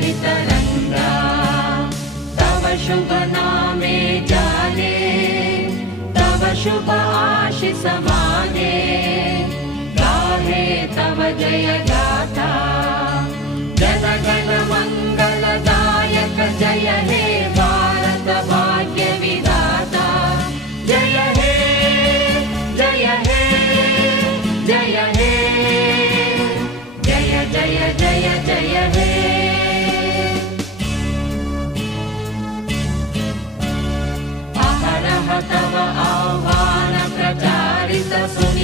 तरंगा तव शुभ नामे जाने तव शुभ आशीष माने गाहे तव जय